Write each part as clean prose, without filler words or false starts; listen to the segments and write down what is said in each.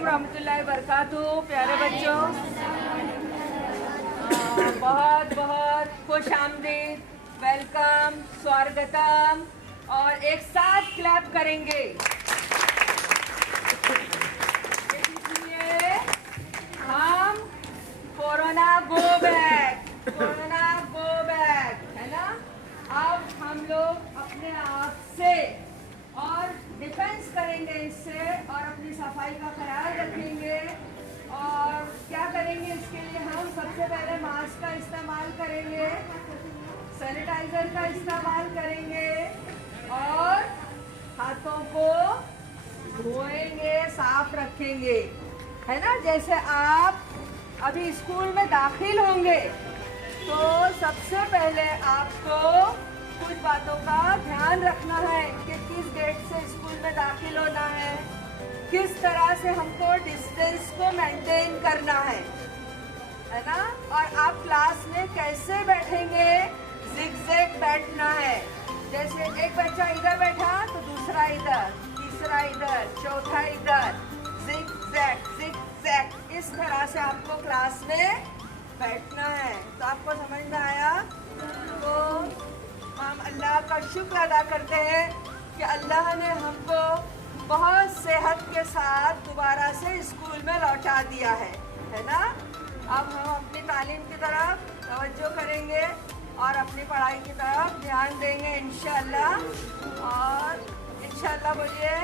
वालेकुम रहमतुल्लाहि बरकातुहू। प्यारे बच्चों, बहुत बहुत खुश आमदीद, वेलकम, स्वागतम, और एक साथ क्लैप करेंगे। इसलिए हम corona go back, corona go back, है ना। अब हम लोग अपने आप से और डिफेंस करेंगे इससे, और अपनी सफाई का ख्याल रखेंगे। और क्या करेंगे इसके लिए? हम सबसे पहले मास्क का इस्तेमाल करेंगे, सैनिटाइजर का इस्तेमाल करेंगे, और हाथों को धोएंगे, साफ रखेंगे, है ना। जैसे आप अभी स्कूल में दाखिल होंगे तो सबसे पहले आपको कुछ बातों का ध्यान रखना है कि किस गेट से स्कूल में दाखिल होना है, किस तरह से हमको डिस्टेंस को मेंटेन करना है ना। और आप क्लास में कैसे बैठेंगे, जिगजैग बैठना है। जैसे एक बच्चा इधर बैठा तो दूसरा इधर, तीसरा इधर, चौथा इधर, जिगजैग जिगजैग, इस तरह से आपको क्लास में बैठना है। तो आपको समझ में आया? तो हम अल्लाह का शुक्र अदा करते हैं कि अल्लाह ने हमको बहुत सेहत के साथ दोबारा से स्कूल में लौटा दिया है ना। अब हम अपनी तालीम की तरफ तवज्जो करेंगे और अपनी पढ़ाई की तरफ ध्यान देंगे इंशाअल्लाह। और इंशाअल्लाह बोलिए,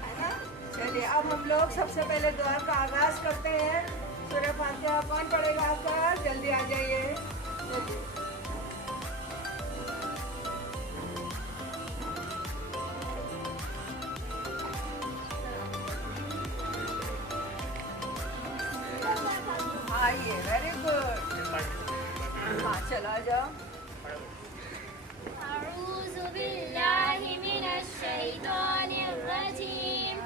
है ना। चलिए, अब हम लोग सबसे पहले दुआ का आगाज़ करते हैं। सूरह फातिहा कौन पढ़ेगा? आपका जल्दी आ जाइए। आइए, वेरी गुड। हाँ, चलो आ जाओ। अऊज़ु बिल्लाहि मिनश शैतानिर रजीम।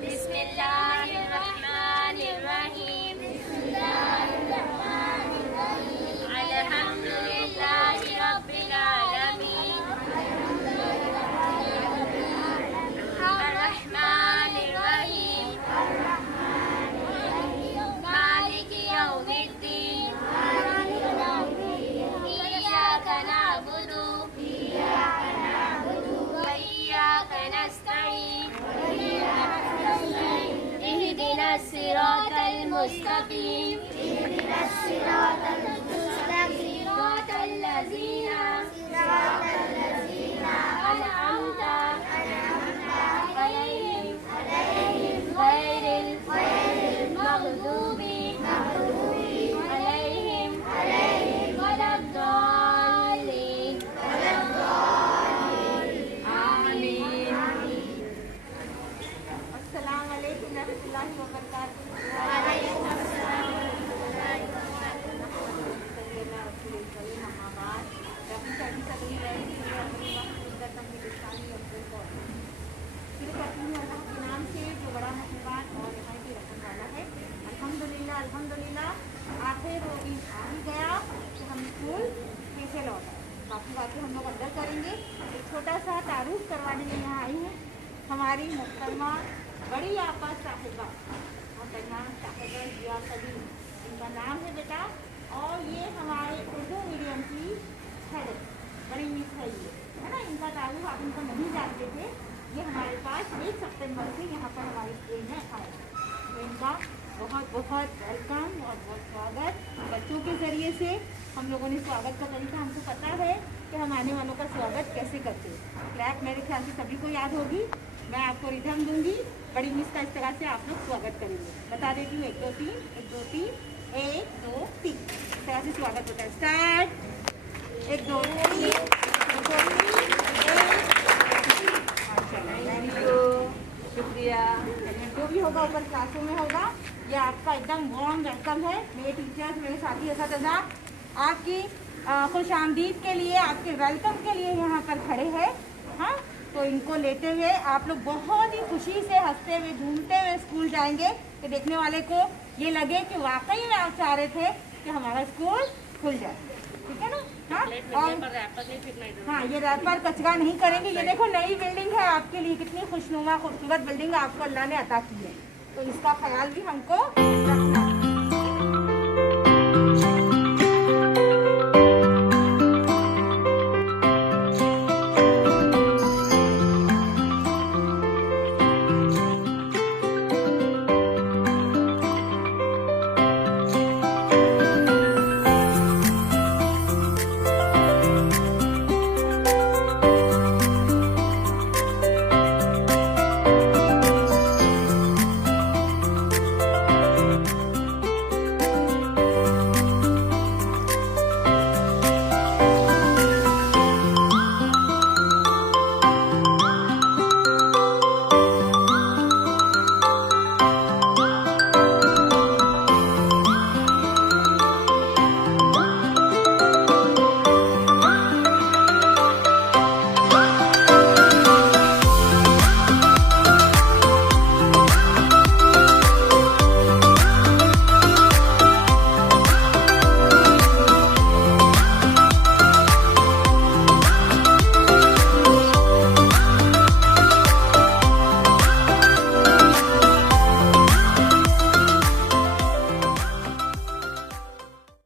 बिस्मिल्लाहिर रहमानिर रहीम। अल्हम्दुलिल्लाहि रब्बिल आलमीन। अर्रहमानिर रहीम। मालिकि यौमिद्दीन। इय्याका नअबुदु व इय्याका नस्तईन। इहदिनस सिरातल मुस्तकीम। सिरातल लज़ीना अनअमता अलैहिम गैरिल मग़दूबि अलैहिम वलद्दाल्लीन। आमीन। अस्सलाम वालेकुम रहमतुल्लाहि व बरकातुहू। शुरू करती हूँ अल्लाह के नाम से जो बड़ा मेहरबान और नहायत ही रहने वाला है। अल्हम्दुलिल्लाह अल्हम्दुलिल्लाह। आखिर वो दिन आ ही गया कि हम स्कूल कैसे लौटे। बाकी बातें हम लोग अंदर करेंगे। एक छोटा सा तारुफ करवाने में यहाँ आई हूँ हमारी मोहतरमा बड़ी आपा साहिबा मोहतरमा साहिबा जिया सलीम, इनका नाम है बेटा। और ये हमारे उर्दू मीडियम की हेड बड़ी मिस है, ये है ना। इनका तारुफ आप इनको नहीं जानते थे। ये हमारे पास 1 सितंबर से यहाँ पर हमारी स्कूल में आए। तो इनका बहुत बहुत वेलकम और बहुत स्वागत। बच्चों के ज़रिए से हम लोगों ने स्वागत का तरीका, हमको पता है कि हम आने वालों का स्वागत कैसे करते हैं। क्लैप मेरे ख्याल से सभी को याद होगी। मैं आपको रिदम दूंगी, बड़ी मिस का इस तरह से आप लोग स्वागत करेंगे। बता देती हूँ, 1 2 3, 1 2 3, 1 2 3, इस तरह से स्वागत होता है। स्टार्ट। 1 2 3, 1 2 3, 1 शुक्रिया। जो भी होगा ऊपर क्लासों में होगा। ये आपका एकदम वार्म वेलकम है। मेरे टीचर्स, मेरे साथी असातिज़ा आपकी खुश आमदीद के लिए, आपके वेलकम के लिए यहाँ पर खड़े हैं। हाँ, तो इनको लेते हुए आप लोग बहुत ही खुशी से हंसते हुए घूमते हुए स्कूल जाएंगे कि देखने वाले को ये लगे कि वाकई में आप चाह रहे थे कि हमारा स्कूल खुल जाए। ठीक है ना। हाँ, हाँ, ये रैपर कचरा नहीं करेंगे। ये देखो नई बिल्डिंग है आपके लिए, कितनी खुशनुमा खूबसूरत बिल्डिंग आपको अल्लाह ने अता की है, तो इसका ख्याल भी हमको रखना है।